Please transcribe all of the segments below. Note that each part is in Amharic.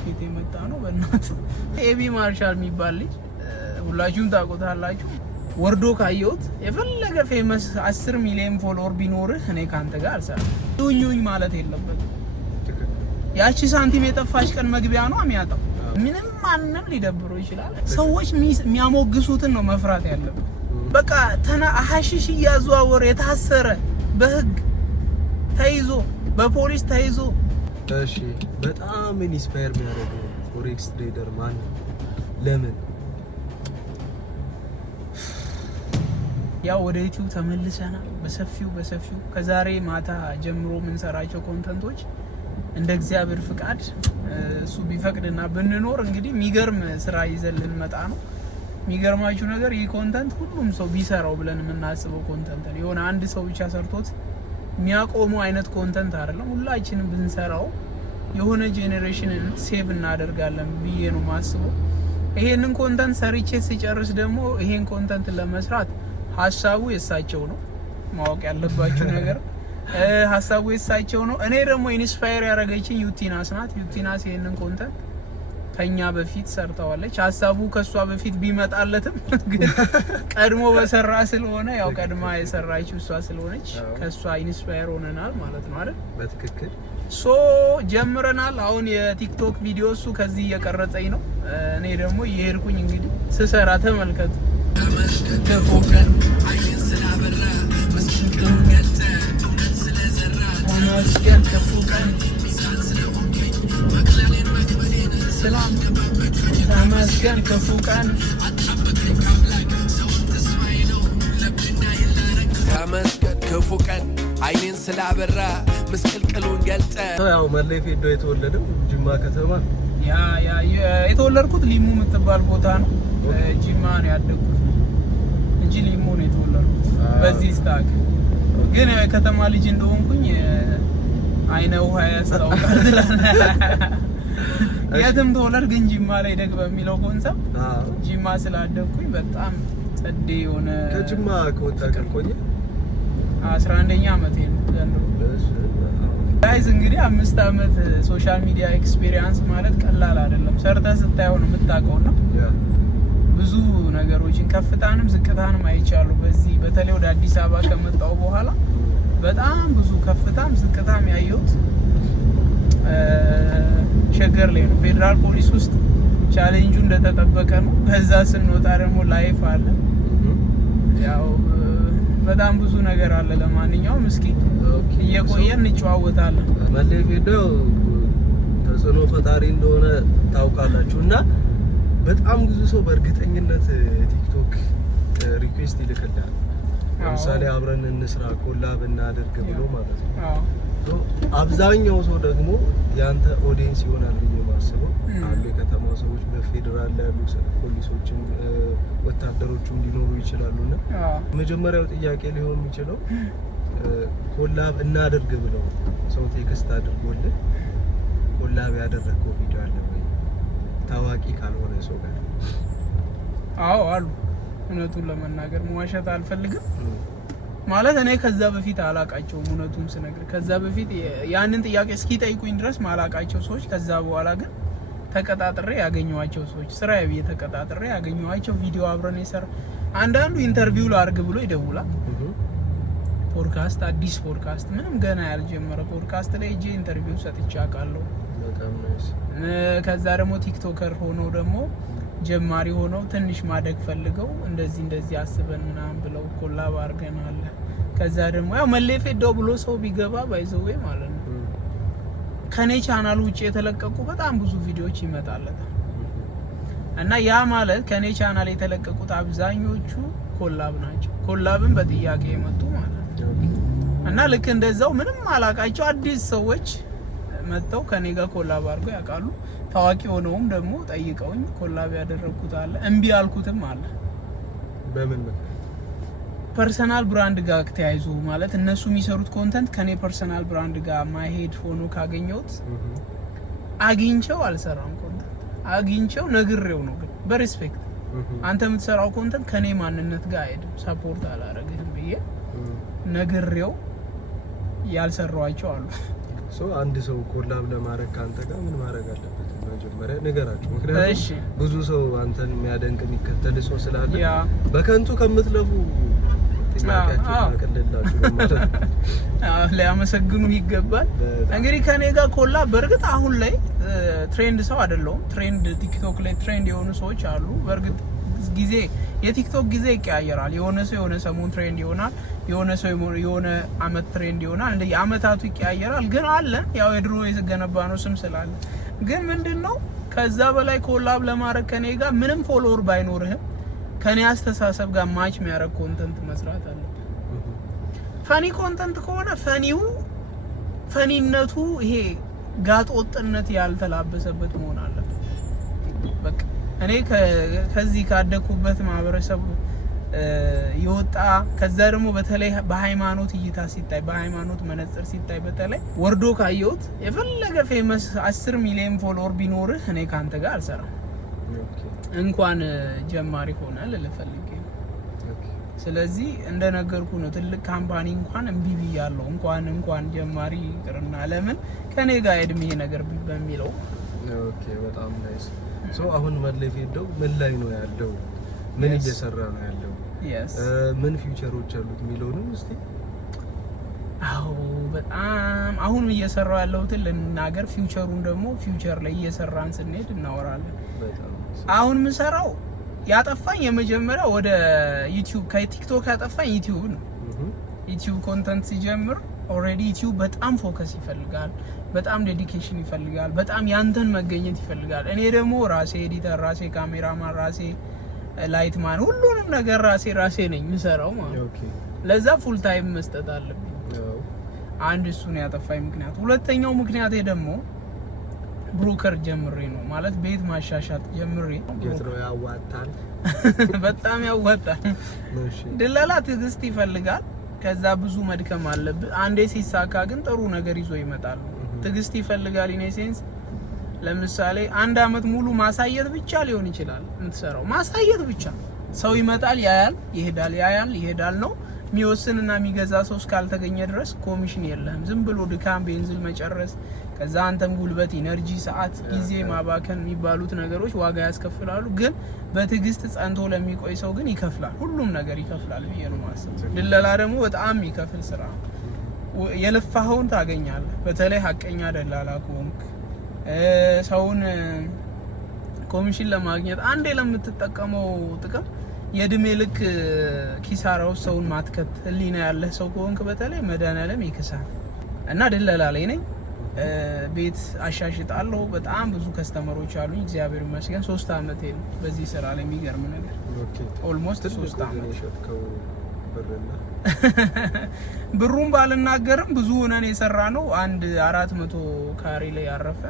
ኬት የመጣ ነው በእናት ኤቢ ማርሻል የሚባል ልጅ ሁላችሁም ታውቁታላችሁ። ወርዶ ካየሁት የፈለገ ፌመስ 10 ሚሊዮን ፎሎወር ቢኖርህ እኔ ካንተ ጋር አልሰራም። ዩኝ ማለት የለበትም። ያቺ ሳንቲም የጠፋች ቀን መግቢያ ነው የሚያጣው። ምንም ማንንም ሊደብረው ይችላል። ሰዎች የሚያሞግሱትን ነው መፍራት ያለበት። በቃ ሀሺሽ እያዘዋወረ የታሰረ በህግ ተይዞ በፖሊስ ተይዞ። እሺ በጣም ኢንስፓየር የሚያደርገው ፎሬክስ ትሬደር ማን ነው? ለምን? ያው ወደ ዩቲዩብ ተመልሰናል። በሰፊው ከዛሬ ማታ ጀምሮ የምንሰራቸው ኮንተንቶች እንደ እግዚአብሔር ፍቃድ እሱ ቢፈቅድና ብንኖር እንግዲህ የሚገርም ስራ ይዘን ልንመጣ ነው። የሚገርማችሁ ነገር ይህ ኮንተንት ሁሉም ሰው ቢሰራው ብለን የምናስበው ኮንተንት ነው። የሆነ አንድ ሰው ብቻ ሰርቶት የሚያቆመው አይነት ኮንተንት አይደለም። ሁላችንም ብንሰራው የሆነ ጄኔሬሽንን ሴቭ እናደርጋለን ብዬ ነው ማስበው። ይሄንን ኮንተንት ሰርቼ ሲጨርስ ደግሞ ይሄን ኮንተንት ለመስራት ሀሳቡ የሳቸው ነው። ማወቅ ያለባችሁ ነገር ሀሳቡ የሳቸው ነው። እኔ ደግሞ ኢንስፓየር ያደረገችኝ ዩቲናስ ናት። ዩቲናስ ይሄንን ኮንተንት ከኛ በፊት ሰርተዋለች። ሀሳቡ ከሷ በፊት ቢመጣለትም ግን ቀድሞ በሰራ ስለሆነ ያው ቀድማ የሰራችው እሷ ስለሆነች ከሷ ኢንስፓየር ሆነናል ማለት ነው አይደል? በትክክል ሶ ጀምረናል። አሁን የቲክቶክ ቪዲዮ እሱ ከዚህ እየቀረጸኝ ነው። እኔ ደግሞ እየሄድኩኝ እንግዲህ ስሰራ ተመልከቱ። ተፎቀን አይን ስላበራ መስኪን ገጠ እውነት ስለዘራ ተመስገን ተፎቀን ሚዛን ስለሆንከኝ መቅለሌን መክበሌን ሰላም ተመስገን ተፎቀን አጣበቀኝ ካምላክ ሰው ተስፋዬ ነው ለብና ይላረክ ተመስገን ተፎቀን አይኔን ስላበራ መስቀልቀሉን ገልጠ። ያው መለይ ፌዶ የተወለደው ጅማ ከተማ ያ የተወለድኩት ሊሙ የምትባል ቦታ ነው። ጅማ ነው ያደግኩት እንጂ ሊሙ ነው የተወለድኩት። በዚህ ስታክ ግን ከተማ ልጅ እንደሆንኩኝ አይነ ውሃ ያስታውቃል። የትም ተወለድ ግን ጅማ ላይ ደግ በሚለው ኮንሰፕት ጅማ ስላደግኩኝ በጣም ጸዴ የሆነ ከጅማ ከወጣ ቀልቆኝ 11ኛ ዓመቴ ነው ዘንድሮ። ጋይስ እንግዲህ 5 ዓመት ሶሻል ሚዲያ ኤክስፒሪየንስ ማለት ቀላል አይደለም። ሰርተህ ስታየው ነው የምታውቀው ነው። ብዙ ነገሮችን ከፍታንም ዝቅታንም አይቻሉ። በዚህ በተለይ ወደ አዲስ አበባ ከመጣው በኋላ በጣም ብዙ ከፍታም ዝቅታም ያየሁት ሸገር ላይ ነው። ፌደራል ፖሊስ ውስጥ ቻሌንጁ እንደተጠበቀ ነው። ከዛ ስንወጣ ደግሞ ላይፍ አለ። ያው በጣም ብዙ ነገር አለ። ለማንኛውም እስኪ እየቆየን እንጨዋወታለን። መለይ ፌዶ ተጽዕኖ ፈጣሪ እንደሆነ ታውቃላችሁ እና በጣም ብዙ ሰው በእርግጠኝነት ቲክቶክ ሪኩዌስት ይልክልሃል። ለምሳሌ አብረን እንስራ ኮላብ እናድርግ ብሎ ማለት ነው። አብዛኛው ሰው ደግሞ ያንተ ኦዲየንስ ይሆናል ብዬ ማስበው አሉ የከተማ ሰዎች በፌደራል ያሉ ፖሊሶችም ወታደሮችም ሊኖሩ ይችላሉና መጀመሪያው ጥያቄ ሊሆን የሚችለው ኮላብ እናድርግ ብለው ሰው ቴክስት አድርጎልህ ኮላብ ያደረገው ቪዲዮ አለ ወይ ታዋቂ ካልሆነ ሰው ጋር? አዎ አሉ። እውነቱን ለመናገር መዋሸት አልፈልግም። ማለት እኔ ከዛ በፊት አላቃቸውም። እውነቱን ስነግር ከዛ በፊት ያንን ጥያቄ እስኪ ጠይቁኝ ድረስ ማላቃቸው ሰዎች ከዛ በኋላ ግን ተቀጣጥሬ ያገኘዋቸው ሰዎች ስራዬ ብዬ ተቀጣጥሬ ያገኘዋቸው ቪዲዮ አብረን የሰራ አንዳንዱ ኢንተርቪው ላርግ ብሎ ይደውላል። ፖድካስት አዲስ ፖድካስት ምንም ገና ያልጀመረ ፖድካስት ላይ እጄ ኢንተርቪው ሰጥቼ አውቃለሁ። ከዛ ደግሞ ቲክቶከር ሆነው ደግሞ ጀማሪ ሆነው ትንሽ ማደግ ፈልገው እንደዚህ አስበን ምናምን ብለው ኮላብ አድርገናል። ከዛ ደግሞ ያው መለይ ፌዶ ብሎ ሰው ቢገባ ባይዘው ማለት ነው ከኔ ቻናል ውጪ የተለቀቁ በጣም ብዙ ቪዲዮዎች ይመጣለታል። እና ያ ማለት ከኔ ቻናል የተለቀቁት አብዛኞቹ ኮላብ ናቸው። ኮላብን በጥያቄ የመጡ ማለት ነው። እና ልክ እንደዛው ምንም አላቃቸው አዲስ ሰዎች መጥተው ከኔ ጋር ኮላብ አድርገው ያውቃሉ። ታዋቂ ሆነውም ደግሞ ጠይቀውኝ ኮላብ ያደረኩት አለ። እምቢ ያልኩትም አለ። በምን ፐርሰናል ብራንድ ጋር ተያይዞ ማለት እነሱ የሚሰሩት ኮንተንት ከኔ ፐርሰናል ብራንድ ጋር ማይሄድ ሆኖ ካገኘሁት አግኝቼው አልሰራም። ኮንተንት አግኝቼው ነግሬው ነው ግን በሪስፔክት አንተ የምትሰራው ኮንተንት ከኔ ማንነት ጋር አይሄድም፣ ሰፖርት አላረግህም ብዬ ነግሬው ያልሰራዋቸው አሉ። አንድ ሰው ኮላብ ለማድረግ ካንተ ጋር ምን ማድረግ አለበት? መጀመሪያ ንገራቸው። ምክንያቱም ብዙ ሰው አንተን የሚያደንቅ የሚከተል ሰው ስላለ በከንቱ ከምትለፉ ጥያቄያችሁ አቀልላችሁ ማለት ነው። ሊያመሰግኑ ይገባል። እንግዲህ ከኔ ጋር ኮላብ በእርግጥ አሁን ላይ ትሬንድ ሰው አይደለሁም። ትሬንድ ቲክቶክ ላይ ትሬንድ የሆኑ ሰዎች አሉ። በእርግጥ ጊዜ የቲክቶክ ጊዜ ይቀያየራል። የሆነ ሰው የሆነ ሰሞን ትሬንድ ይሆናል፣ የሆነ ሰው የሆነ አመት ትሬንድ ይሆናል። እንደ አመታቱ ይቀያየራል። ግን አለ ያው የድሮ የተገነባ ነው ስም ስላለ። ግን ምንድነው ከዛ በላይ ኮላብ ለማድረግ ከኔ ጋር ምንም ፎሎወር ባይኖርህም ከኔ አስተሳሰብ ጋር ማች የሚያደርግ ኮንተንት መስራት አለብህ። ፈኒ ኮንተንት ከሆነ ፈኒነቱ ይሄ ጋጥ ወጥነት ያልተላበሰበት መሆን አለበት። በቃ እኔ ከዚህ ካደኩበት ማህበረሰብ የወጣ ከዛ ደግሞ በተለይ በሃይማኖት እይታ ሲታይ በሃይማኖት መነጽር ሲታይ በተለይ ወርዶ ካየሁት የፈለገ ፌመስ 10 ሚሊዮን ፎሎወር ቢኖርህ እኔ ካንተ ጋር አልሰራም። እንኳን ጀማሪ ሆነ ልፈልግ። ስለዚህ እንደነገርኩ ነው ትልቅ ካምፓኒ እንኳን እምቢ ብያለሁ። እንኳን ጀማሪ ይቅርና ለምን ከኔ ጋር እድሜ ነገር በሚለው ኦኬ በጣም ናይስ። አሁን መለይ ሄደው ምን ላይ ነው ያለው? ምን እየሰራ ነው ያለው? ምን ፊውቸሮች አሉት የሚለውንም እስቲ አዎ በጣም አሁን እየሰራው ያለውትን ልናገር። ፊውቸሩን ደግሞ ፊውቸር ላይ እየሰራን ስንሄድ እናወራለን። አሁን ምሰራው ያጠፋኝ የመጀመሪያ ወደ ዩቲዩብ ከቲክቶክ ያጠፋኝ ዩቲዩብ ነው። ዩቲዩብ ኮንተንት ሲጀምር ኦልሬዲ ዩቲዩብ በጣም ፎከስ ይፈልጋል፣ በጣም ዴዲኬሽን ይፈልጋል፣ በጣም ያንተን መገኘት ይፈልጋል። እኔ ደግሞ ራሴ ኤዲተር፣ ራሴ ካሜራማን፣ ራሴ ላይትማን ሁሉንም ነገር ራሴ ነኝ የምሰራው ማለት ነው። ለዛ ፉል ታይም መስጠት አለብኝ። አንድ እሱ ነው ያጠፋኝ ምክንያት። ሁለተኛው ምክንያቴ ደግሞ ብሮከር ጀምሬ ነው ማለት ቤት ማሻሻት ጀምሬ ነው። ያዋጣል፣ በጣም ያዋጣል። ድለላ ትዕግስት ይፈልጋል። ከዛ ብዙ መድከም አለብህ። አንዴ ሲሳካ ግን ጥሩ ነገር ይዞ ይመጣል። ትዕግስት ይፈልጋል። ኢን ሴንስ ለምሳሌ 1 አመት ሙሉ ማሳየት ብቻ ሊሆን ይችላል የምትሰራው። ማሳየት ብቻ ሰው ይመጣል፣ ያያል፣ ይሄዳል፣ ያያል፣ ይሄዳል ነው የሚወስንና የሚገዛ ሰው እስካልተገኘ ድረስ ኮሚሽን የለህም። ዝም ብሎ ድካም፣ ቤንዚል መጨረስ፣ ከዛ አንተም ጉልበት፣ ኢነርጂ፣ ሰዓት፣ ጊዜ ማባከን የሚባሉት ነገሮች ዋጋ ያስከፍላሉ። ግን በትዕግስት ጸንቶ ለሚቆይ ሰው ግን ይከፍላል፣ ሁሉም ነገር ይከፍላል ብዬ ነው ማሰብ። ድለላ ደግሞ በጣም የሚከፍል ስራ። የለፋኸውን ታገኛለህ። በተለይ ሀቀኛ ደላላ ከሆንክ ሰውን ኮሚሽን ለማግኘት አንዴ ለምትጠቀመው ጥቅም የእድሜ ልክ ኪሳራ ውስጥ ሰውን ማትከት ህሊና ያለህ ሰው ከሆንክ በተለይ መድኃኒዓለም ይክሳል። እና ድለላ ላይ ነኝ። ቤት አሻሽጣለሁ። በጣም ብዙ ከስተመሮች አሉኝ እግዚአብሔር ይመስገን። 3 አመት ነው በዚህ ስራ ላይ። የሚገርም ነገር ኦልሞስት 3 አመት። ብሩን ባልናገርም ብዙ ሆነን የሰራ ነው። አንድ 400 ካሬ ላይ ያረፈ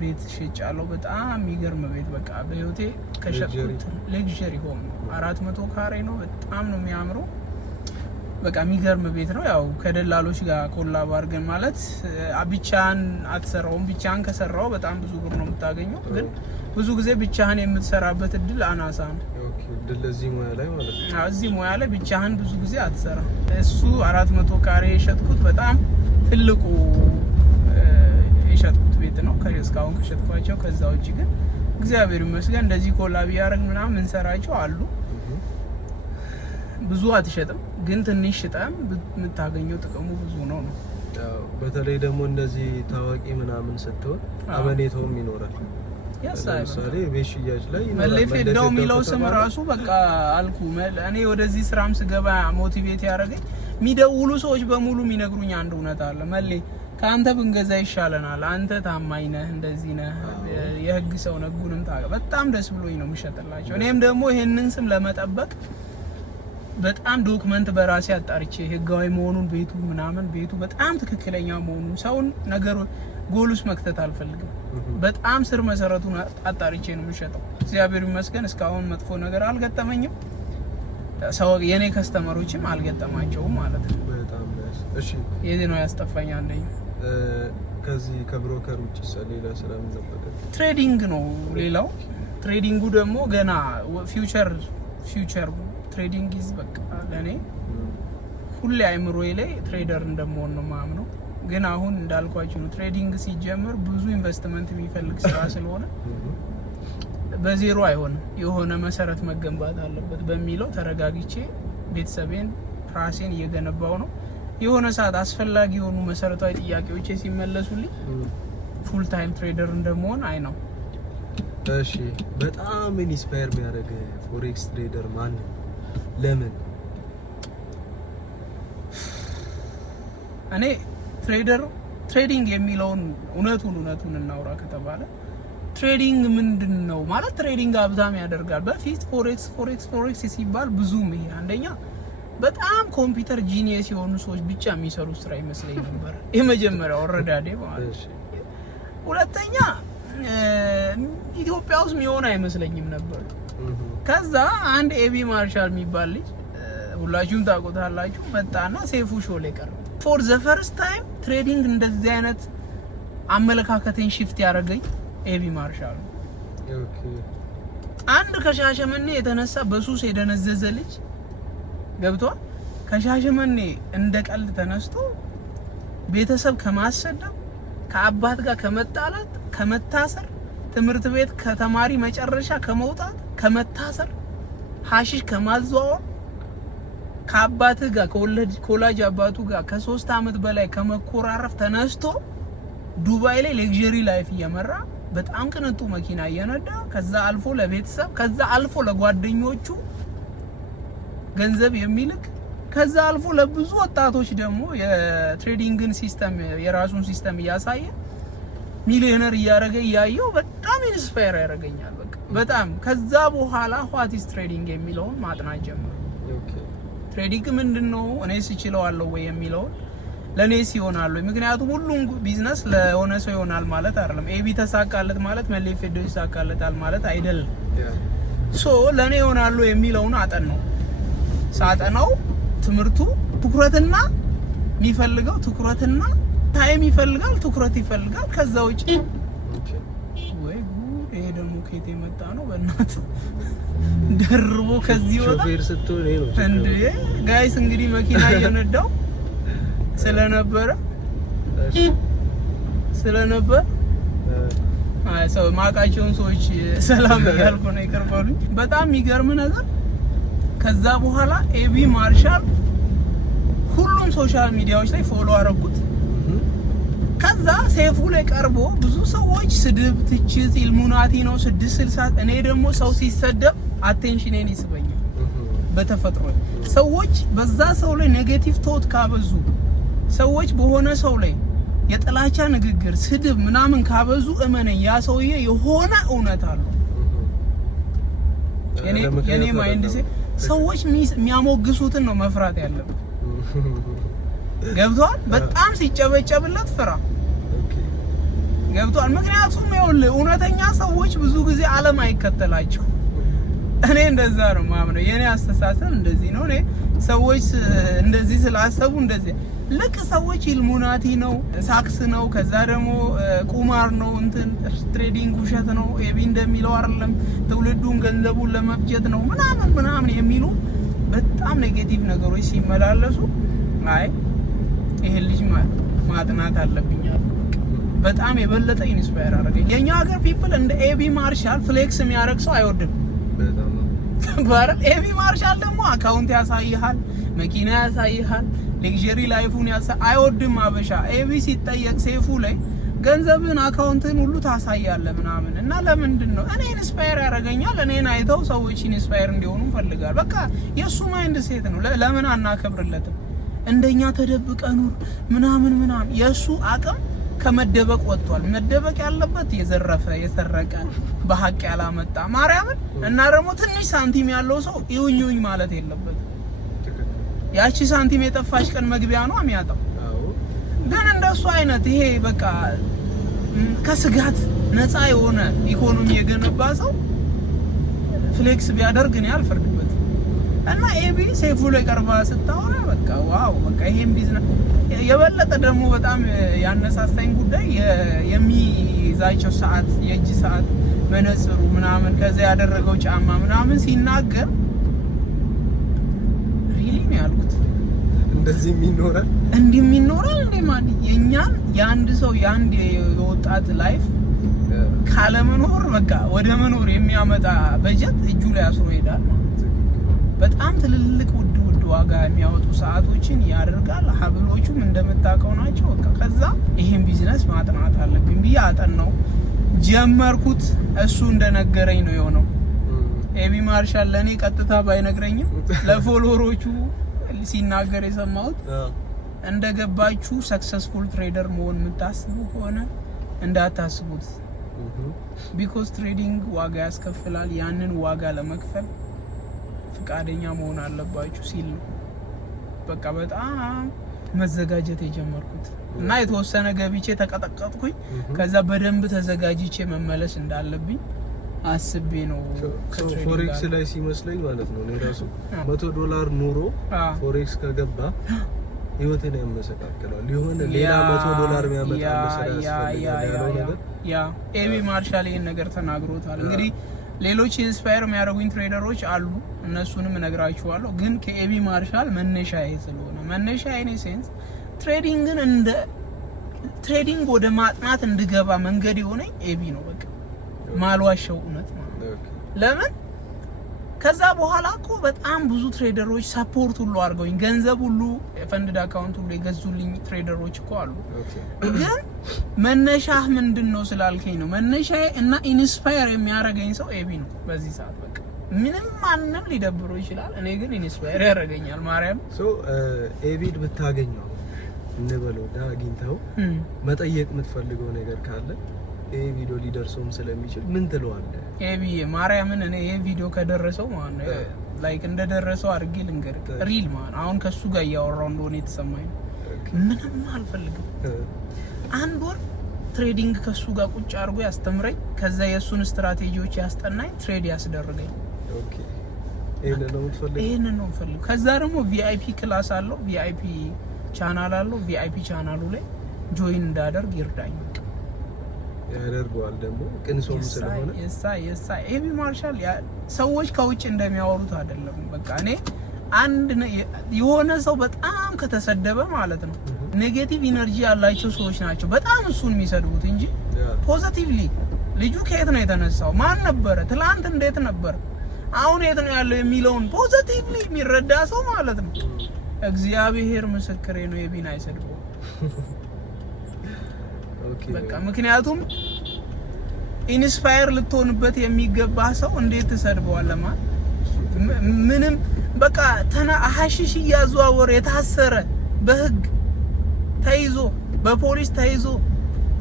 ቤት ሸጫለሁ። በጣም የሚገርም ቤት በቃ በህይወቴ ከሸጥኩት ሌክዠሪ ሆም 400 ካሬ ነው። በጣም ነው የሚያምረው። በቃ የሚገርም ቤት ነው። ያው ከደላሎች ጋር ኮላብ አድርገን ማለት ብቻህን አትሰራውም። ብቻህን ከሰራው በጣም ብዙ ብር ነው የምታገኘው። ግን ብዙ ጊዜ ብቻህን የምትሰራበት እድል አናሳ ነው። እድል እዚህ ሙያ ላይ ማለት ነው። እዚህ ሙያ ላይ ብቻህን ብዙ ጊዜ አትሰራ። እሱ 400 ካሬ የሸጥኩት በጣም ትልቁ የሸጥኩት ቤት ነው እስካሁን ከሸጥኳቸው። ከዛ ውጭ ግን እግዚአብሔር ይመስገን እንደዚህ ኮላብ ያደርግ ምናምን እንሰራቸው አሉ። ብዙ አትሸጥም፣ ግን ትንሽ ሽጠም የምታገኘው ጥቅሙ ብዙ ነው። በተለይ ደግሞ እንደዚህ ታዋቂ ምናምን ስትሆን አመኔታውም ይኖራል። ለምሳሌ ቤት ሽያጭ ላይ መለይ ፌዳው የሚለው ስም ራሱ በቃ አልኩ። እኔ ወደዚህ ስራም ስገባ ሞቲቬት ያደረገኝ የሚደውሉ ሰዎች በሙሉ የሚነግሩኝ አንድ እውነት አለ። መለይ ከአንተ ብንገዛ ይሻለናል፣ አንተ ታማኝ ነህ፣ እንደዚህ ነህ፣ የህግ ሰው ነህ፣ ጉንም በጣም ደስ ብሎኝ ነው የምሸጥላቸው። እኔም ደግሞ ይሄንን ስም ለመጠበቅ በጣም ዶክመንት በራሴ አጣርቼ ህጋዊ መሆኑን ቤቱ በጣም ትክክለኛ መሆኑን ሰውን ነገር ጎሉስ መክተት አልፈልግም። በጣም ስር መሰረቱን አጣርቼ ነው የምሸጠው። እግዚአብሔር ይመስገን እስካሁን መጥፎ ነገር አልገጠመኝም። ሰው የኔ ከስተመሮችም አልገጠማቸውም ማለት ነው። በጣም እሺ። የዚህ ነው ያስጠፋኝ አንደኛው። ከዚህ ከብሮከር ውጭ ሌላ ስራ ምን ነበር? ትሬዲንግ ነው ሌላው። ትሬዲንጉ ደግሞ ገና ፊውቸር ትሬዲንግ ይዝ በቃ ለኔ ሁሌ አይምሮዬ ላይ ትሬደር እንደምሆን ነው ማምነው። ግን አሁን እንዳልኳችሁ ነው ትሬዲንግ ሲጀምር ብዙ ኢንቨስትመንት የሚፈልግ ስራ ስለሆነ በዜሮ አይሆንም፣ የሆነ መሰረት መገንባት አለበት በሚለው ተረጋግቼ ቤተሰቤን ራሴን እየገነባው ነው። የሆነ ሰዓት አስፈላጊ የሆኑ መሰረታዊ ጥያቄዎች ሲመለሱልኝ ፉል ታይም ትሬደር እንደመሆን አይ ነው። እሺ በጣም ኢንስፓየር የሚያደርግ ፎሬክስ ትሬደር ማን ነው? ለምን? እኔ ትሬዲንግ የሚለውን እውነቱን እናውራ ከተባለ ትሬዲንግ ምንድን ነው ማለት ትሬዲንግ ሀብታም ያደርጋል። በፊት ፎሬክስ ሲባል ብዙም ይሄ አንደኛ በጣም ኮምፒውተር ጂኒየስ የሆኑ ሰዎች ብቻ የሚሰሩ ስራ ይመስለኝ ነበር የመጀመሪያው ወረዳዴ ማለት። ሁለተኛ ኢትዮጵያ ውስጥ የሚሆን አይመስለኝም ነበር። ከዛ አንድ ኤቢ ማርሻል የሚባል ልጅ ሁላችሁም ታውቁታላችሁ መጣና ሴፉ ሾው ላይ ቀረ። ፎር ዘ ፈርስት ታይም ትሬዲንግ እንደዚህ አይነት አመለካከቴን ሽፍት ያደረገኝ ኤቢ ማርሻል ነው። ኦኬ አንድ ከሻሸመኔ የተነሳ በሱስ የደነዘዘ ልጅ ገብቷል። ከሻሸመኔ እንደ ቀልድ ተነስቶ ቤተሰብ ከማሰደብ ከአባት ጋር ከመጣላት ከመታሰር ትምህርት ቤት ከተማሪ መጨረሻ ከመውጣት ከመታሰር ሀሺሽ ከማዘዋወር ከአባት ጋር ኮላጅ አባቱ ጋር ከ3 አመት በላይ ከመኮራረፍ ተነስቶ ዱባይ ላይ ሌክዠሪ ላይፍ እየመራ በጣም ቅንጡ መኪና እየነዳ ከዛ አልፎ ለቤተሰብ ከዛ አልፎ ለጓደኞቹ ገንዘብ የሚልክ ከዛ አልፎ ለብዙ ወጣቶች ደግሞ የትሬዲንግን ሲስተም የራሱን ሲስተም እያሳየ ሚሊዮነር እያደረገ እያየው በጣም ኢንስፓየር ያደርገኛል። በቃ በጣም ከዛ በኋላ ዋት ኢዝ ትሬዲንግ የሚለውን ማጥናት ጀመርኩ። ኦኬ ትሬዲንግ ምንድነው እኔስ እችለዋለሁ ወይ የሚለውን ለኔስ ይሆናል ወይ? ምክንያቱም ሁሉም ቢዝነስ ለሆነ ሰው ይሆናል ማለት አይደለም። ኤቢ ተሳካለት ማለት መሌፌዶ ይሳካለታል ማለት አይደለም። ሶ ለኔ ይሆናል የሚለውን አጠናው። ሳጠናው ትምህርቱ ትኩረትና የሚፈልገው ትኩረትና ታይም ይፈልጋል፣ ትኩረት ይፈልጋል። ከዛ ውጪ ወይ ጉድ ይሄ ደግሞ ከየት የመጣ ነው? በእናት ደርቦ ከዚህ ወጣ ሾፌር ስትሆን ይሄ ነው እንዴ ጋይስ። እንግዲህ መኪና እየነዳው ስለነበር ሰው ማቃቸውን ሰዎች ሰላም እያልኩ ነው ይቀርባሉኝ። በጣም የሚገርም ነገር ከዛ በኋላ ኤቢ ማርሻል ሁሉም ሶሻል ሚዲያዎች ላይ ፎሎ አረኩት። ከዛ ሴፉ ላይ ቀርቦ ብዙ ሰዎች ስድብ፣ ትችት፣ ኢልሙናቲ ነው 660 እኔ ደግሞ ሰው ሲሰደብ አቴንሽኔን ይስበኛል በተፈጥሮ። ሰዎች በዛ ሰው ላይ ኔጌቲቭ ቶት ካበዙ ሰዎች በሆነ ሰው ላይ የጥላቻ ንግግር፣ ስድብ ምናምን ካበዙ እመነኝ ያ ሰውዬ የሆነ እውነት አለው። የኔ ማይንድ ሰዎች የሚያሞግሱትን ነው መፍራት ያለበት። ገብቷል? በጣም ሲጨበጨብለት ፍራ። ገብቷል? ምክንያቱም ይኸውልህ እውነተኛ ሰዎች ብዙ ጊዜ ዓለም አይከተላቸው። እኔ እንደዛ ነው ማምነው። የኔ አስተሳሰብ እንደዚህ ነው። እኔ ሰዎች እንደዚህ ስላሰቡ እንደዚህ ልክ ሰዎች ኢልሙናቲ ነው፣ ሳክስ ነው፣ ከዛ ደግሞ ቁማር ነው፣ እንትን ትሬዲንግ ውሸት ነው፣ ኤቢ እንደሚለው አይደለም፣ ትውልዱን ገንዘቡን ለመፍጀት ነው ምናምን የሚሉ በጣም ኔጌቲቭ ነገሮች ሲመላለሱ አይ ይሄ ልጅ ማጥናት አለብኛል። በጣም የበለጠ ኢንስፓየር አደረገኝ። የኛ ሀገር ፒፕል እንደ ኤቢ ማርሻል ፍሌክስ የሚያደርግ ሰው አይወድም። ባረል ኤቢ ማርሻል ደግሞ አካውንት ያሳይሃል፣ መኪና ያሳይሃል፣ ሌክዠሪ ላይፉን አይወድም አበሻ። ኤቢ ሲጠየቅ ሴፉ ላይ ገንዘብን አካውንትን ሁሉ ታሳያለ ምናምን እና ለምንድን ነው እኔ ኢንስፓየር ያደርገኛል። እኔን አይተው ሰዎች ኢንስፓየር እንዲሆኑ ፈልጋል። በቃ የሱ ማይንድ ሴት ነው። ለምን አናከብርለትም? እንደኛ ተደብቀ ኑር ምናምን የሱ አቅም ከመደበቅ ወጥቷል። መደበቅ ያለበት የዘረፈ የሰረቀ በሐቅ ያላመጣ ማርያምን እና ደግሞ ትንሽ ሳንቲም ያለው ሰው ይውኝ ማለት የለበት። ያቺ ሳንቲም የጠፋች ቀን መግቢያ ነው የሚያጣው። ግን እንደሱ አይነት ይሄ በቃ ከስጋት ነፃ የሆነ ኢኮኖሚ የገነባ ሰው ፍሌክስ ቢያደርግ ነው ያልፈርድበት። እና ኤቢ ሴፉ ላይ ቀርባ ስታወራ በቃ ዋው በቃ ይሄን ቢዝነስ የበለጠ ደግሞ በጣም ያነሳሳኝ ጉዳይ የሚይዛቸው ሰዓት፣ የእጅ ሰዓት፣ መነጽሩ ምናምን ከዛ ያደረገው ጫማ ምናምን ሲናገር ሪሊ ነው ያልኩት። እንደዚህ ይኖራል እንዴ ማን የኛን የአንድ ሰው የአንድ የወጣት ላይፍ ካለመኖር በቃ ወደ መኖር የሚያመጣ በጀት እጁ ላይ አስሮ ይሄዳል ማለት ነው። በጣም ትልልቅ ውድ ዋጋ የሚያወጡ ሰዓቶችን ያደርጋል። ሀብሎቹም እንደምታውቀው ናቸው። በቃ ከዛ ይሄን ቢዝነስ ማጥናት አለብኝ ብዬ አጠናው ጀመርኩት። እሱ እንደነገረኝ ነው የሆነው። ኤቢ ማርሻል ለኔ ቀጥታ ባይነግረኝም ለፎሎወሮቹ ሲናገር የሰማሁት እንደገባችሁ ሰክሰስፉል ትሬደር መሆን የምታስቡ ከሆነ እንዳታስቡት፣ ቢኮዝ ትሬዲንግ ዋጋ ያስከፍላል። ያንን ዋጋ ለመክፈል ፍቃደኛ መሆን አለባችሁ ሲል ነው በቃ በጣም መዘጋጀት የጀመርኩት እና የተወሰነ ገብቼ ተቀጠቀጥኩኝ። ከዛ በደንብ ተዘጋጅቼ መመለስ እንዳለብኝ አስቤ ነው ፎሬክስ ላይ ሲመስለኝ ማለት ነው። እኔ ራሱ $100 ኑሮ ፎሬክስ ከገባ ህይወትን ያመሰቃቅላል። የሆነ ሌላ $100 የሚያመጣ መሰረት ያለው ነገር ኤቢ ማርሻል ይሄን ነገር ተናግሮታል። እንግዲህ ሌሎች ኢንስፓየር የሚያደርጉኝ ትሬደሮች አሉ፣ እነሱንም እነግራችኋለሁ። ግን ከኤቢ ማርሻል መነሻዬ ስለሆነ መነሻዬ እኔ ሴንስ ትሬዲንግን እንደ ትሬዲንግ ወደ ማጥናት እንድገባ መንገድ የሆነኝ ኤቢ ነው። በቃ ማልዋሸው እውነት ማለት ለምን ከዛ በኋላ እኮ በጣም ብዙ ትሬደሮች ሰፖርት ሁሉ አድርገውኝ ገንዘብ ሁሉ የፈንድ አካውንት ሁሉ የገዙልኝ ትሬደሮች እኮ አሉ። ግን መነሻህ ምንድነው ስላልከኝ ነው መነሻዬ እና ኢንስፓየር የሚያደርገኝ ሰው ኤቢ ነው በዚህ ሰዓት። በቃ ምንም ማንንም ሊደብረው ይችላል፣ እኔ ግን ኢንስፓየር ያደርገኛል። ማርያም ኤቢድ ብታገኘው እንበለው አግኝተው መጠየቅ የምትፈልገው ነገር ካለ ይሄ ቪዲዮ ሊደርሰውም ስለሚችል ምን ትለዋለህ? ኤቢ ማርያምን እኔ ይሄ ቪዲዮ ከደረሰው ማለት ነው ላይክ እንደደረሰው አድርጌ ልንገርህ። ሪል ማለት አሁን ከሱ ጋር እያወራው እንደሆነ የተሰማኝ ነው። ምንም አልፈልግም። አንድ ወር ትሬዲንግ ከሱ ጋር ቁጭ አድርጎ ያስተምረኝ፣ ከዛ የሱን ስትራቴጂዎች ያስጠናኝ፣ ትሬድ ያስደርገኝ። ኦኬ ይሄን ነው የምፈልገው። ከዛ ደግሞ ቪአይፒ ክላስ አለው፣ ቪአይፒ ቻናል አለው። ቪአይፒ ቻናሉ ላይ ጆይን እንዳደርግ ይርዳኝ ያደርገዋል። ደግሞ ቅንሶም ስለሆነ የሳ ኤቢ ማርሻል ሰዎች ከውጭ እንደሚያወሩት አይደለም። በቃ እኔ አንድ የሆነ ሰው በጣም ከተሰደበ ማለት ነው ኔጌቲቭ ኢነርጂ ያላቸው ሰዎች ናቸው በጣም እሱን የሚሰድቡት እንጂ ፖዚቲቭሊ ልጁ ከየት ነው የተነሳው፣ ማን ነበረ፣ ትላንት እንዴት ነበር፣ አሁን የት ነው ያለው የሚለውን ፖዚቲቭሊ የሚረዳ ሰው ማለት ነው። እግዚአብሔር ምስክሬ ነው ኤቢን አይሰድበው በቃ ምክንያቱም ኢንስፓየር ልትሆንበት የሚገባ ሰው እንዴት ተሰድበዋለህ? ማለት ምንም በቃ ሀሺሽ እያዘዋወረ የታሰረ በህግ ተይዞ በፖሊስ ተይዞ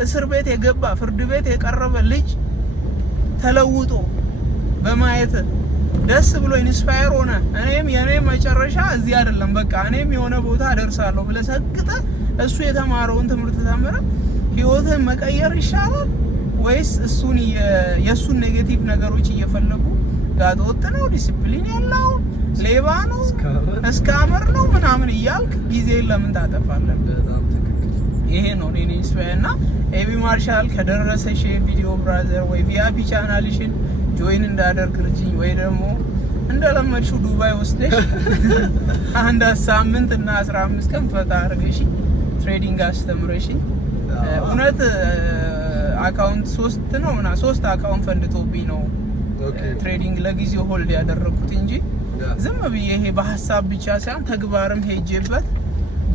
እስር ቤት የገባ ፍርድ ቤት የቀረበ ልጅ ተለውጦ በማየት ደስ ብሎ ኢንስፓየር ሆነ። እኔም የኔ መጨረሻ እዚህ አይደለም በቃ እኔም የሆነ ቦታ ደርሳለሁ ብለህ ሰግተህ እሱ የተማረውን ትምህርት ተምረህ ህይወትን መቀየር ይሻላል ወይስ እሱን የሱን ኔጌቲቭ ነገሮች እየፈለጉ ጋጥ ወጥ ነው፣ ዲሲፕሊን ያለው ሌባ ነው፣ እስካመር ነው ምናምን እያልክ ጊዜን ለምን ታጠፋለህ? በጣም ትክክል። ይሄ ነው እኔ ኢንስፓየርና ኤቢ ማርሻል ከደረሰሽ ቪዲዮ ብራዘር ወይ ቪአይፒ ቻናልሽን ጆይን እንዳደርግ ልጅኝ ወይ ደግሞ እንደለመድሽው ዱባይ ወስደሽ አንድ ሳምንት እና 15 ቀን ፈታ አድርገሽ ትሬዲንግ አስተምረሽ እውነት አካውንት 3 አካውንት ፈንድቶብኝ ነው ትሬዲንግ ለጊዜው ሆልድ ያደረኩት እንጂ ዝም ብዬ ይሄ በሐሳብ ብቻ ሳይሆን ተግባርም ሄጄበት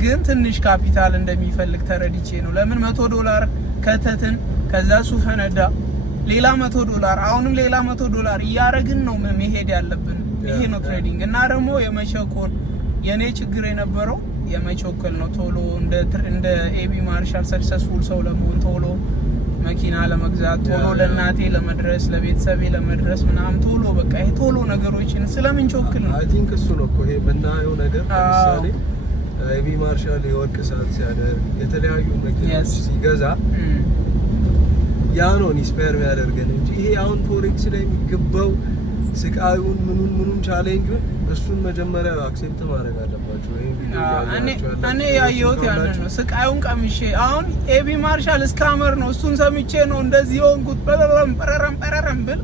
ግን ትንሽ ካፒታል እንደሚፈልግ ተረድቼ ነው። ለምን $100 ከተትን ከዛ ሱ ፈነዳ ሌላ $100 አሁንም ሌላ $100 እያረግን ነው መሄድ ያለብን። ይሄ ነው ትሬዲንግ እና ደግሞ የመቸኮል የኔ ችግር የነበረው የመቸኮል ነው። ቶሎ እንደ ኤቢ ማርሻል ሰክሰስፉል ሰው ለመሆን ቶሎ መኪና ለመግዛት ቶሎ ለእናቴ ለመድረስ ለቤተሰቤ ለመድረስ ምናምን ቶሎ በቃ ይሄ ቶሎ ነገሮችን ስለምንቸኩል ነው። አይ ቲንክ እሱ ነው እኮ ይሄ የምናየው ነገር። ለምሳሌ ኤቢ ማርሻል የወርቅ ሰዓት ሲያደርግ የተለያዩ መኪናዎች ሲገዛ ያ ነው ኢንስፓየር የሚያደርገን እንጂ ይሄ አሁን ፎሬክስ ላይ የሚገባው ስቃዩን ምኑን ቻሌንጁን እሱን መጀመሪያ አክሴፕት ማድረግ አለባችሁ። እኔ ያየሁት ያንን ነው። ስቃዩን ቀምሼ አሁን ኤቢ ማርሻል እስካመር ነው እሱን ሰምቼ ነው እንደዚህ ሆንኩት። በረረም ብል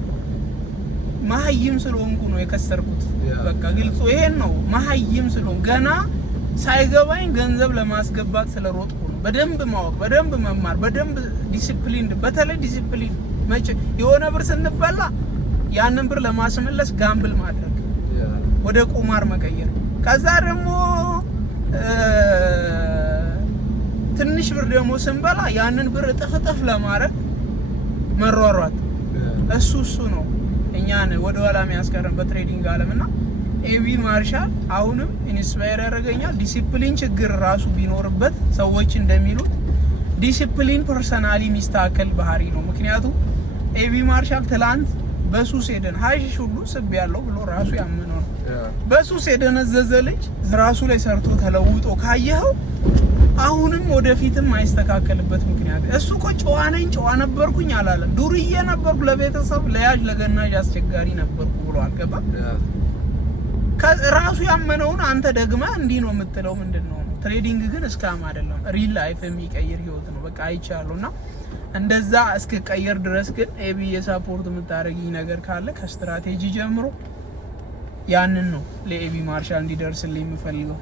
መሀይም ስለሆንኩ ነው የከሰርኩት። በቃ ግልጹ ይሄን ነው። መሀይም ስለሆንኩ ገና ሳይገባኝ ገንዘብ ለማስገባት ስለሮጥኩ ነው። በደንብ ማወቅ፣ በደንብ መማር፣ በደንብ ዲሲፕሊን፣ በተለይ ዲሲፕሊን መቼ የሆነ ብር ስንበላ ያንን ብር ለማስመለስ ጋምብል ማድረግ፣ ወደ ቁማር መቀየር፣ ከዛ ደግሞ ትንሽ ብር ደግሞ ስንበላ ያንን ብር እጥፍ ለማድረግ መሯሯጥ። እሱ ነው እኛን ወደ ኋላ የሚያስቀረን በትሬዲንግ ዓለምና ኤቢ ማርሻል አሁንም ኢንስፓየር ያደርገኛል። ዲሲፕሊን ችግር ራሱ ቢኖርበት ሰዎች እንደሚሉት ዲሲፕሊን ፐርሰናሊ የሚስተካከል ባህሪ ነው። ምክንያቱም ኤቢ ማርሻል ትላንት በሱስ ሄደን ሀይሽ ሁሉ ስብ ያለው ብሎ ራሱ ያመነው ነው። በሱስ የደነዘዘ ልጅ ራሱ ላይ ሰርቶ ተለውጦ ካየኸው አሁንም ወደፊትም አይስተካከልበት ምክንያት እሱ እኮ ጨዋ ነኝ ጨዋ ነበርኩኝ አላለም። ዱርዬ ነበርኩ፣ ለቤተሰብ ለያዥ ለገናዥ አስቸጋሪ ነበርኩ ብሎ አልገባ። ራሱ ያመነውን አንተ ደግመህ እንዲህ ነው የምትለው ምንድነው? ትሬዲንግ ግን እስካም አይደለም፣ ሪል ላይፍ የሚቀይር ህይወት ነው። በቃ አይቻለሁና እንደዛ እስከቀየር ድረስ ግን ኤቢ የሳፖርት የምታደርጊኝ ነገር ካለ ከስትራቴጂ ጀምሮ ያንን ነው ለኤቢ ማርሻል እንዲደርስልኝ የምፈልገው።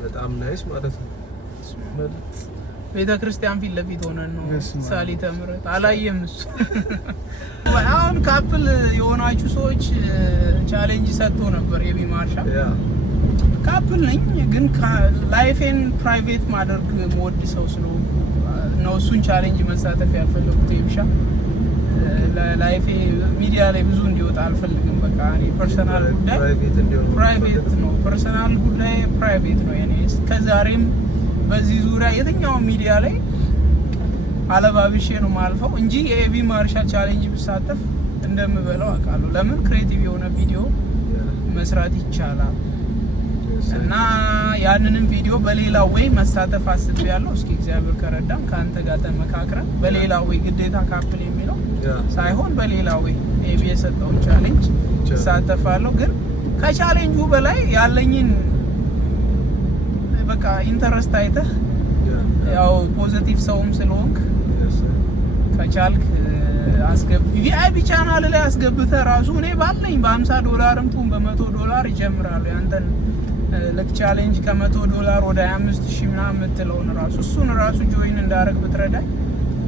በጣም ናይስ ማለት ነው። ቤተ ክርስቲያን ፊት ለፊት ሆነን ነው ሳሊተ ምሕረት አላየም እሱ። አሁን ካፕል የሆናችሁ ሰዎች ቻሌንጅ ሰጥቶ ነበር ኤቢ ማርሻል። ካፕል ነኝ ግን ላይፌን ፕራይቬት ማድረግ ሞድ ሰው ስለሆንኩ ነው እሱን ቻሌንጅ መሳተፍ ያልፈለኩት። ኤቢሻ ላይፌ ሚዲያ ላይ ብዙ እንዲወጣ አልፈልግም። በቃ እኔ ፐርሰናል ጉዳይ ፕራይቬት ነው፣ ፐርሰናል ጉዳይ ፕራይቬት ነው። እኔ እስከዛሬም በዚህ ዙሪያ የትኛው ሚዲያ ላይ አለባብሼ ነው ማልፈው እንጂ የኤቢ ማርሻል ቻሌንጅ ብሳተፍ እንደምበለው አውቃለሁ። ለምን ክሬቲቭ የሆነ ቪዲዮ መስራት ይቻላል እና ያንንም ቪዲዮ በሌላ ወይ መሳተፍ አስቤያለሁ። እስኪ እግዚአብሔር ከረዳም ከአንተ ጋር ተመካክረን በሌላ ወይ ግዴታ ካፕል የሚለው ሳይሆን በሌላ ወይ ኤቢ የሰጠውን ቻሌንጅ እሳተፋለሁ። ግን ከቻሌንጁ በላይ ያለኝን በቃ ኢንተረስት አይተህ ያው ፖዚቲቭ ሰውም ስለሆንክ ከቻልክ አስገብ ቪአይፒ ቻናል ላይ አስገብተህ ራሱ እኔ ባለኝ $50 ቱን $100 ይጀምራሉ። ያንተን ለክ ቻሌንጅ $100 ወደ 25000 ምናምን የምትለውን ራሱ እሱን ራሱ ጆይን እንዳደረግ ብትረዳኝ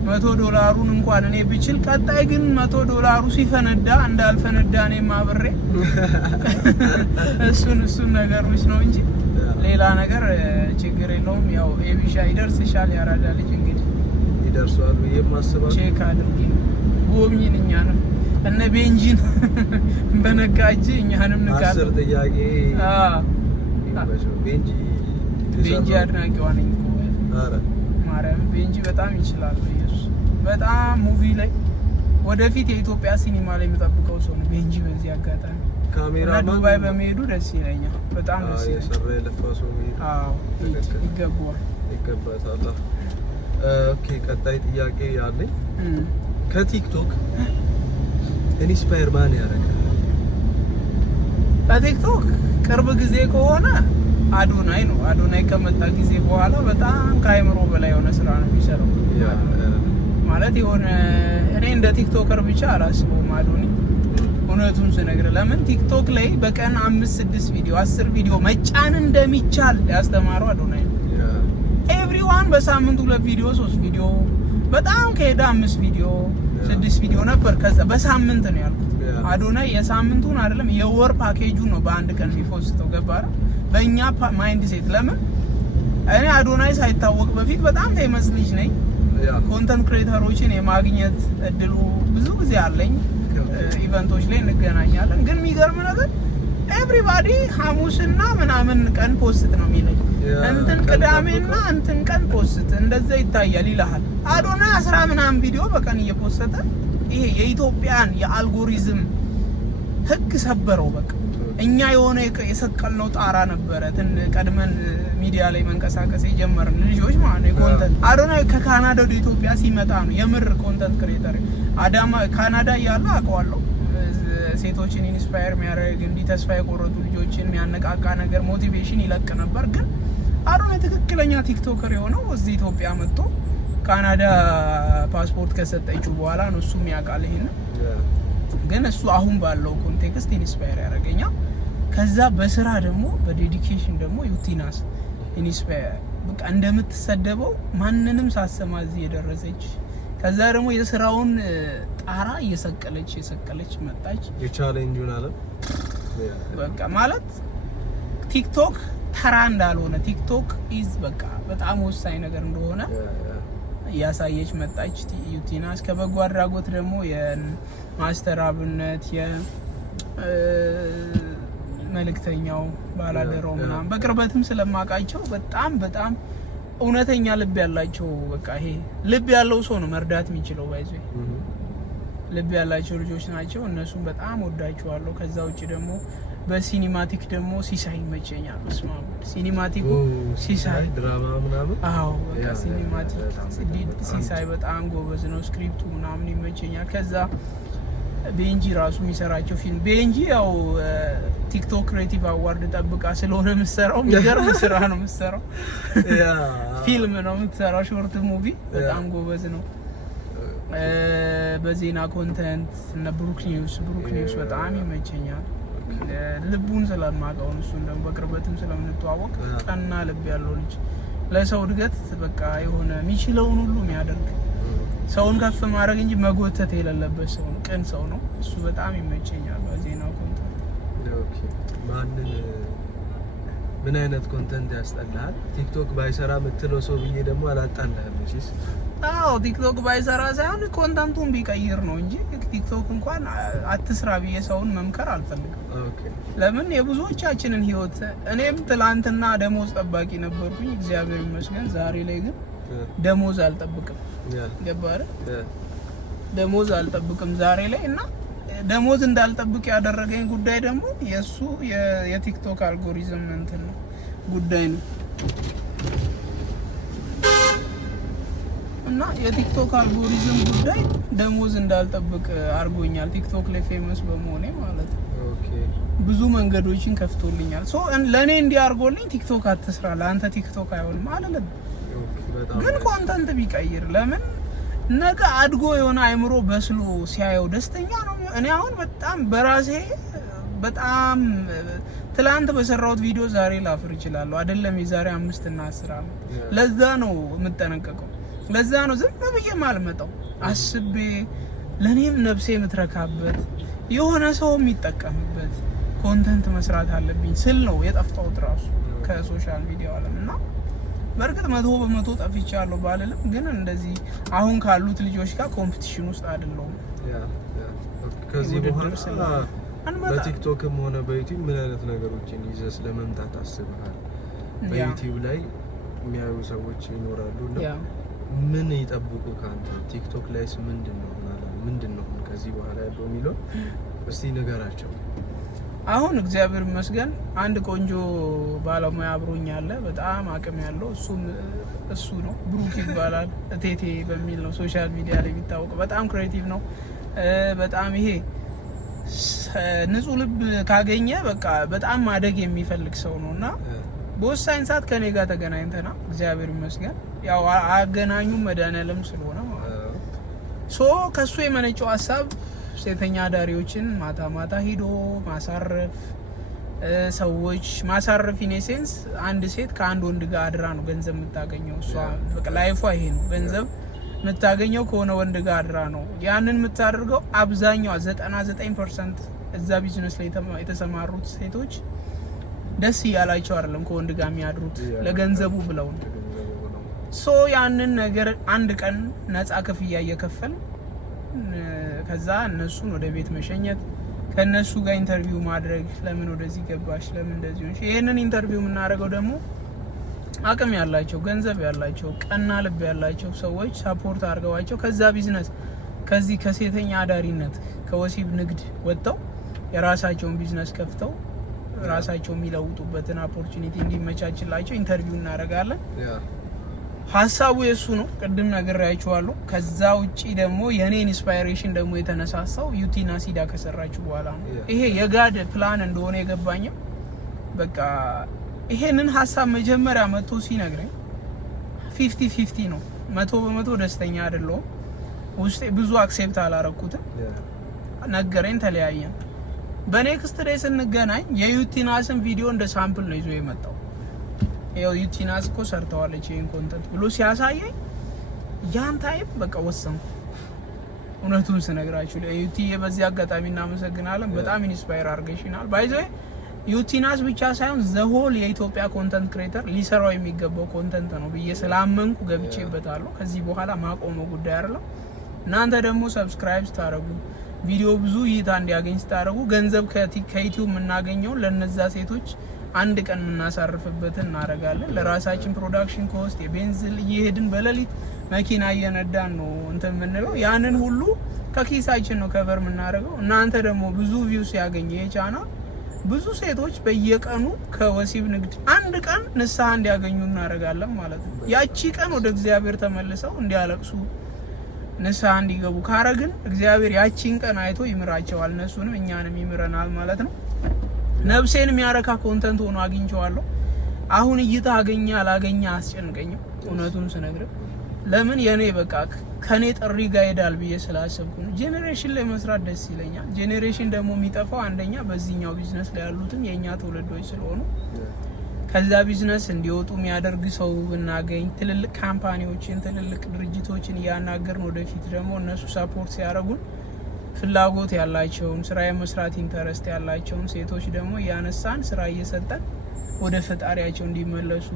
$100 እንኳን እኔ ብችል፣ ቀጣይ ግን $100 ሲፈነዳ እንዳልፈነዳ እኔ ማብሬ እሱን ነገር ነው እንጂ ሌላ ነገር ችግር የለውም። ያው ኤቢሻ ይደርስሻል፣ ያራዳ ልጅ እንግዲህ ይደርሷል ብዬ ማስባለሁ። ቼክ አድርጊ ጎብኝን፣ እኛንም እነ ቤንጂን በነካጅ እኛንም ንካት። 10 ጥያቄ ቤንጂ አድናቂዋ ነኝ እኮ። ኧረ ማርያም ቤንጂ በጣም ይችላል። ኢየሱስ በጣም ሙቪ ላይ ወደፊት የኢትዮጵያ ሲኒማ ላይ የምጠብቀው ሰው ነው ቤንጂ። በዚህ አጋጣሚ ካሜራማን ዱባይ በመሄዱ ደስ ይለኛል፣ በጣም ደስ ይለኛል። የሰራ የለፋ ሰው ይገባታል። ኦኬ ቀጣይ ጥያቄ ያለኝ ከቲክቶክ ኢንስፓየር ማን ያደርጋል? ከቲክቶክ ቅርብ ጊዜ ከሆነ አዶናይ ነው። አዶናይ ከመጣ ጊዜ በኋላ በጣም ከአይምሮ በላይ የሆነ ስራ ነው የሚሰራው። ማለት የሆነ እኔ እንደ ቲክቶከር ብቻ አላስበውም አዶኒ እውነቱን ስነግር። ለምን ቲክቶክ ላይ በቀን 5-6 ቪዲዮ 10 ቪዲዮ መጫን እንደሚቻል ያስተማረው አዶናይ ነው። ኤቭሪዋን በሳምንት 2 ቪዲዮ 3 ቪዲዮ በጣም ከሄደ 5 ቪዲዮ 6 ቪዲዮ ነበር። ከዛ በሳምንት ነው ያልኩት። አዶናይ የሳምንቱን አይደለም የወር ፓኬጁን ነው በአንድ ቀን የሚፖስተው። ገባራ በእኛ ማይንድ ሴት። ለምን እኔ አዶናይ ሳይታወቅ በፊት በጣም ፌመስ ልጅ ነኝ። ኮንተንት ክሬተሮችን የማግኘት እድሉ ብዙ ጊዜ አለኝ። ኢቨንቶች ላይ እንገናኛለን። ግን የሚገርም ነገር ኤቭሪባዲ ሐሙስና ምናምን ቀን ፖስት ነው የሚለኝ። እንትን ቅዳሜና እንትን ቀን ፖስት እንደዛ ይታያል ይልሃል። አዶናይ 10 ምናምን ቪዲዮ በቀን እየፖስተ ይሄ የኢትዮጵያን የአልጎሪዝም ህግ ሰበረው። በቃ እኛ የሆነ የሰቀልነው ጣራ ነበረ። ቀድመን ሚዲያ ላይ መንቀሳቀስ የጀመርን ልጆች ማለት ነው። ኮንተንት አዶናይ ከካናዳ ወደ ኢትዮጵያ ሲመጣ ነው የምር ኮንተንት ክሬተር። አዳማ ካናዳ እያለ አውቀዋለሁ። ሴቶችን ኢንስፓየር የሚያደርግ እንዲህ ተስፋ የቆረጡ ልጆችን የሚያነቃቃ ነገር ሞቲቬሽን ይለቅ ነበር። ግን አዶናይ ትክክለኛ ቲክቶከር የሆነው እዚህ ኢትዮጵያ መጥቶ ካናዳ ፓስፖርት ከሰጠችው በኋላ ነው። እሱም ያውቃል ይሄን። ግን እሱ አሁን ባለው ኮንቴክስት ኢንስፓየር ያደርገኛል። ከዛ በስራ ደግሞ በዴዲኬሽን ደግሞ ዩቲናስ ኢንስፓየር በቃ እንደምትሰደበው ማንንም ሳሰማ እዚህ የደረሰች ከዛ ደግሞ የስራውን ጣራ እየሰቀለች መጣች። የቻሌንጁን አለ በቃ ማለት ቲክቶክ ተራ እንዳልሆነ ቲክቶክ ኢዝ በቃ በጣም ወሳኝ ነገር እንደሆነ ያሳየች መጣች ዩቲናስ። ከበጎ አድራጎት ደግሞ የማስተር አብነት መልእክተኛው ባላደረው ምናምን በቅርበትም ስለማውቃቸው በጣም እውነተኛ ልብ ያላቸው በቃ ይሄ ልብ ያለው ሰው ነው መርዳት የሚችለው ባይዘ ልብ ያላቸው ልጆች ናቸው። እነሱም በጣም ወዳቸዋለሁ። ከዛ ውጪ ደግሞ በሲኒማቲክ ደግሞ ሲሳይ ይመቸኛል። መስማ ሲኒማቲኩ ሲሳይ ድራማ ምናምን በቃ ሲኒማቲክ ሲሳይ በጣም ጎበዝ ነው። ስክሪፕቱ ምናምን ይመቸኛል። ከዛ ቤንጂ ራሱ የሚሰራቸው ፊልም ቤንጂ ያው ቲክቶክ ክሬቲቭ አዋርድ ጠብቃ ስለሆነ የምትሰራው የሚገርም ስራ ነው የምትሰራው። ፊልም ነው የምትሰራው ሾርት ሙቪ በጣም ጎበዝ ነው። በዜና ኮንተንት እና ብሩክ ኒውስ በጣም ይመቸኛል። ልቡን ስለማውቀው እሱን ደግሞ በቅርበትም ስለምንተዋወቅ ቀና ልብ ያለው ልጅ ለሰው እድገት በቃ የሆነ የሚችለውን ሁሉ የሚያደርግ ሰውን ከፍ ማድረግ እንጂ መጎተት የሌለበት ሰው ነው። ቅን ሰው ነው እሱ በጣም ይመቸኛል። በዜና ኮንተንት ምን አይነት ኮንተንት ያስጠላል? ቲክቶክ ባይሰራ የምትለው ሰው ብዬ ደግሞ አላጣላህም እሺ? ቲክቶክ ባይሰራ ሳይሆን ኮንተንቱን ቢቀይር ነው እንጂ ቲክቶክ እንኳን አትስራ ብዬ ሰውን መምከር አልፈልግም። ለምን የብዙዎቻችንን ህይወት እኔም ትላንትና ደሞዝ ጠባቂ ነበርኩኝ እግዚአብሔር ይመስገን። ዛሬ ላይ ግን ደሞዝ አልጠብቅም። ገባህ? ደሞዝ አልጠብቅም ዛሬ ላይ እና ደሞዝ እንዳልጠብቅ ያደረገኝ ጉዳይ ደግሞ የሱ የቲክቶክ አልጎሪዝም እንትን ነው ጉዳይ ነው እና የቲክቶክ አልጎሪዝም ጉዳይ ደሞዝ እንዳልጠብቅ አድርጎኛል። ቲክቶክ ላይ ፌመስ በመሆኔ ማለት ነው። ብዙ መንገዶችን ከፍቶልኛል። ለእኔ እንዲህ አድርጎልኝ ቲክቶክ አትስራ ለአንተ ቲክቶክ አይሆንም አለለም። ግን ኮንተንት ቢቀይር ለምን ነገ አድጎ የሆነ አይምሮ በስሎ ሲያየው ደስተኛ ነው። እኔ አሁን በጣም በራሴ በጣም ትላንት በሰራሁት ቪዲዮ ዛሬ ላፍር እችላለሁ አይደለም የዛሬ 5 እና 10 አመት። ለዛ ነው የምጠነቀቀው። ለዛ ነው ዝም ብዬ ማልመጣው አስቤ ለኔም ነፍሴ የምትረካበት የሆነ ሰው የሚጠቀምበት ኮንተንት መስራት አለብኝ ስል ነው የጠፋሁት ራሱ ከሶሻል ሚዲያ ዓለም እና በርግጥ 100% ጠፍቻለሁ ባልልም ግን እንደዚህ አሁን ካሉት ልጆች ጋር ኮምፒቲሽን ውስጥ አይደለሁም። ከዚህ በኋላ በቲክቶክም ሆነ በዩቲዩብ ምን አይነት ነገሮችን ይዘህ ለመምጣት አስበሃል? በዩቲዩብ ላይ የሚያዩ ሰዎች ይኖራሉ እና ምን ይጠብቁ ካንተ? ቲክቶክ ላይስ ምንድነው ከዚህ በኋላ ያለው የሚለው እስቲ ንገራቸው። አሁን እግዚአብሔር ይመስገን አንድ ቆንጆ ባለሙያ አብሮኝ አለ። በጣም አቅም ያለው እሱ ነው። ብሩክ ይባላል። እቴቴ በሚል ነው ሶሻል ሚዲያ ላይ የሚታወቀው። በጣም ክሬቲቭ ነው። በጣም ይሄ ንጹህ ልብ ካገኘ በቃ በጣም ማደግ የሚፈልግ ሰው ነውና በወሳኝ ሰዓት ከኔ ጋር ተገናኝተና እግዚአብሔር ይመስገን ያው አገናኙ መድኃኒዓለም ስለሆነ ከሱ የመነጨው ሀሳብ ሴተኛ አዳሪዎችን ማታ ሂዶ ማሳረፍ፣ ሰዎች ማሳረፍ ኢኔሴንስ አንድ ሴት ከአንድ ወንድ ጋር አድራ ነው ገንዘብ የምታገኘው። እሷ በቃ ላይፏ ይሄ ነው። ገንዘብ የምታገኘው ከሆነ ወንድ ጋር አድራ ነው። ያንን የምታደርገው አብዛኛው 99% እዛ ቢዝነስ ላይ የተሰማሩት ሴቶች ደስ እያላቸው አይደለም ከወንድ ጋር የሚያድሩት ለገንዘቡ ብለው ነው። ያንን ነገር አንድ ቀን ነፃ ክፍያ እየከፈል ከዛ እነሱን ወደ ቤት መሸኘት፣ ከነሱ ጋር ኢንተርቪው ማድረግ፣ ለምን ወደዚህ ገባሽ፣ ለምን እንደዚህ ሆነሽ። ይሄንን ኢንተርቪው የምናደርገው ደግሞ አቅም ያላቸው ገንዘብ ያላቸው ቀና ልብ ያላቸው ሰዎች ሳፖርት አድርገዋቸው ከዛ ቢዝነስ ከዚህ ከሴተኛ አዳሪነት ከወሲብ ንግድ ወጥተው የራሳቸውን ቢዝነስ ከፍተው ራሳቸው የሚለውጡበትን ኦፖርቹኒቲ እንዲመቻችላቸው ኢንተርቪው እናደርጋለን። ሀሳቡ የሱ ነው። ቅድም ነግሬያችኋለሁ። ከዛ ውጪ ደግሞ የኔ ኢንስፓይሬሽን ደግሞ የተነሳሳው ዩቲናስ ሂዳ ከሰራችሁ በኋላ ነው። ይሄ የጋድ ፕላን እንደሆነ የገባኝም በቃ ይሄንን ሀሳብ መጀመሪያ መጥቶ ሲነግረኝ 50-50 ነው። 100% ደስተኛ አይደለሁም። ውስጤ ብዙ አክሴፕት አላረኩትም። ነገረኝ፣ ተለያየን። በኔክስት ዴይ ስንገናኝ የዩቲናስን ቪዲዮ እንደ ሳምፕል ነው ይዞ የመጣው። ይኸው ዩቲናስ እኮ ሰርተዋለች ይሄን ኮንተንት ብሎ ሲያሳየኝ ያን ታይም በቃ ወሰንኩ። እውነቱን ስነግራችሁ ለዩቲ በዚህ አጋጣሚ እናመሰግናለን። በጣም ኢንስፓየር አድርገሽናል። ባይ ዘ ወይ ዩቲናስ ብቻ ሳይሆን ዘሆል የኢትዮጵያ ኮንተንት ክሬተር ሊሰራው የሚገባው ኮንተንት ነው ብዬ ስላመንኩ ገብቼበታለሁ። ከዚህ በኋላ ማቆመው ጉዳይ አይደለም። እናንተ ደግሞ ሰብስክራይብ ስታደርጉ ቪዲዮ ብዙ እይታ እንዲያገኝ ስታደርጉ ገንዘብ ከዩቲዩብ የምናገኘው ለነዛ ሴቶች አንድ ቀን የምናሳርፍበትን እናደርጋለን። ለራሳችን ፕሮዳክሽን ኮስት የቤንዚል እየሄድን በሌሊት መኪና እየነዳን ነው እንትን የምንለው። ያንን ሁሉ ከኪሳችን ነው ከቨር የምናደርገው። እናንተ ደግሞ ብዙ ቪው ሲያገኝ ይሄ ቻናል ብዙ ሴቶች በየቀኑ ከወሲብ ንግድ አንድ ቀን ንስሐ እንዲያገኙ እናደርጋለን ማለት ነው። ያቺ ቀን ወደ እግዚአብሔር ተመልሰው እንዲያለቅሱ ንስሐ እንዲገቡ ካረግን እግዚአብሔር ያቺን ቀን አይቶ ይምራቸዋል። እነሱንም እኛንም ይምረናል ማለት ነው። ነፍሴን የሚያረካ ኮንተንት ሆኖ አግኝቼዋለሁ። አሁን እይታ አገኘ አላገኘ አስጨንቀኝም። እውነቱን ስነግር ለምን የኔ በቃ ከኔ ጥሪ ጋር ሄዳል ብዬ ስላሰብኩ ነው። ጄኔሬሽን ላይ መስራት ደስ ይለኛል። ጄኔሬሽን ደግሞ የሚጠፋው አንደኛ በዚህኛው ቢዝነስ ላይ ያሉትም የኛ ትውልዶች ስለሆኑ ከዛ ቢዝነስ እንዲወጡ የሚያደርግ ሰው ብናገኝ፣ ትልልቅ ካምፓኒዎችን ትልልቅ ድርጅቶችን እያናገርን ወደፊት ደግሞ እነሱ ሰፖርት ሲያደርጉን ፍላጎት ያላቸውን ስራ የመስራት ኢንተረስት ያላቸውን ሴቶች ደግሞ እያነሳን ስራ እየሰጠን ወደ ፈጣሪያቸው እንዲመለሱ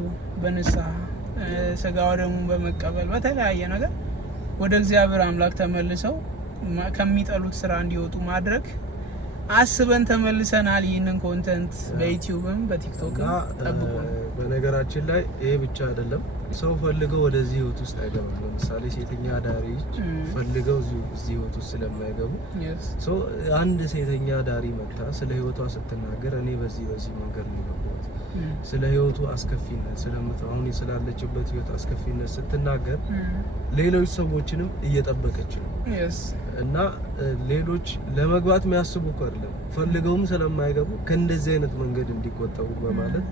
በንስሐ ስጋው ደግሞ በመቀበል በተለያየ ነገር ወደ እግዚአብሔር አምላክ ተመልሰው ከሚጠሉት ስራ እንዲወጡ ማድረግ አስበን ተመልሰናል። ይህንን ኮንተንት በዩቲዩብም በቲክቶክም ጠብቁ። በነገራችን ላይ ይሄ ብቻ አይደለም፣ ሰው ፈልገው ወደዚህ ህይወት ውስጥ አይገባም። ለምሳሌ ሴተኛ ዳሪዎች ፈልገው እዚህ ህይወት ውስጥ ስለማይገቡ ሰው አንድ ሴተኛ ዳሪ መጣ ስለ ህይወቷ ስትናገር እኔ በዚህ መንገድ ነው የገባሁት ስለ ህይወቱ አስከፊነት አሁን ስላለችበት ህይወት አስከፊነት ስትናገር ሌሎች ሰዎችንም እየጠበቀች ነው እና ሌሎች ለመግባት የሚያስቡ አይደለም ፈልገውም ስለማይገቡ ከእንደዚህ አይነት መንገድ እንዲቆጠቡ በማለት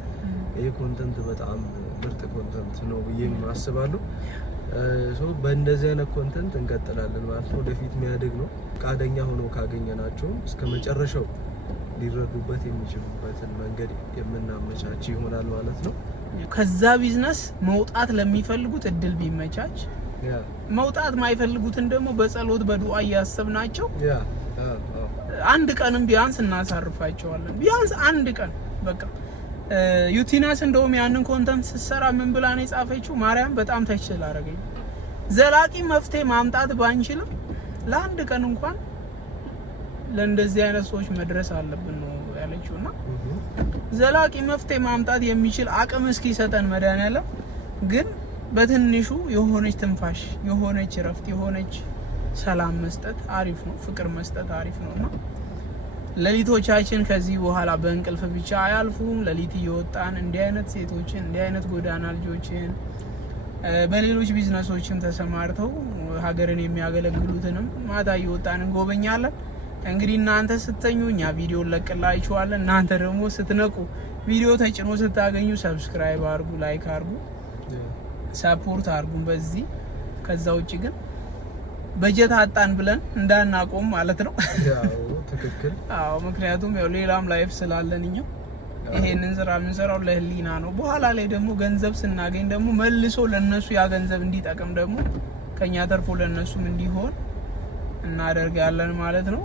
ይሄ ኮንተንት በጣም ምርጥ ኮንተንት ነው ብዬ አስባለሁ። በእንደዚህ አይነት ኮንተንት እንቀጥላለን ማለት ነው። ወደፊት የሚያድግ ነው። ፈቃደኛ ሆኖ ካገኘናቸው እስከ መጨረሻው ሊረዱበት የሚችሉበትን መንገድ የምናመቻች ይሆናል ማለት ነው። ከዛ ቢዝነስ መውጣት ለሚፈልጉት እድል ቢመቻች፣ መውጣት ማይፈልጉትን ደግሞ በጸሎት በዱዓ እያሰብናቸው አንድ ቀንም ቢያንስ እናሳርፋቸዋለን። ቢያንስ አንድ ቀን በቃ ዩቲናስ እንደውም ያንን ኮንተንት ስትሰራ ምን ብላ ነው የጻፈችው? ማርያም በጣም ተችል አረገኝ። ዘላቂ መፍትሄ ማምጣት ባንችልም ለአንድ ቀን እንኳን ለእንደዚህ አይነት ሰዎች መድረስ አለብን ነው ያለችውና ዘላቂ መፍትሄ ማምጣት የሚችል አቅም እስኪሰጠን መድኃኒዓለም ግን በትንሹ የሆነች ትንፋሽ፣ የሆነች እረፍት፣ የሆነች ሰላም መስጠት አሪፍ ነው። ፍቅር መስጠት አሪፍ ነውና ለሊቶቻችን ከዚህ በኋላ በእንቅልፍ ብቻ አያልፉም። ለሊት እየወጣን እንዲህ አይነት ሴቶችን እንዲህ አይነት ጎዳና ልጆችን በሌሎች ቢዝነሶችም ተሰማርተው ሀገርን የሚያገለግሉትንም ማታ እየወጣን እንጎበኛለን። እንግዲህ እናንተ ስተኙ እኛ ቪዲዮ እንለቅላችኋለን። እናንተ ደግሞ ስትነቁ ቪዲዮ ተጭኖ ስታገኙ ሰብስክራይብ አድርጉ፣ ላይክ አድርጉ፣ ሰፖርት አድርጉን በዚህ። ከዛ ውጪ ግን በጀት አጣን ብለን እንዳናቆም ማለት ነው። ትክክል። አዎ፣ ምክንያቱም ያው ሌላም ላይፍ ስላለን እኛ ይሄንን ስራ የምንሰራው ለህሊና ነው። በኋላ ላይ ደግሞ ገንዘብ ስናገኝ ደግሞ መልሶ ለነሱ ያ ገንዘብ እንዲጠቅም ደግሞ ከኛ ተርፎ ለነሱም እንዲሆን እናደርጋለን ማለት ነው።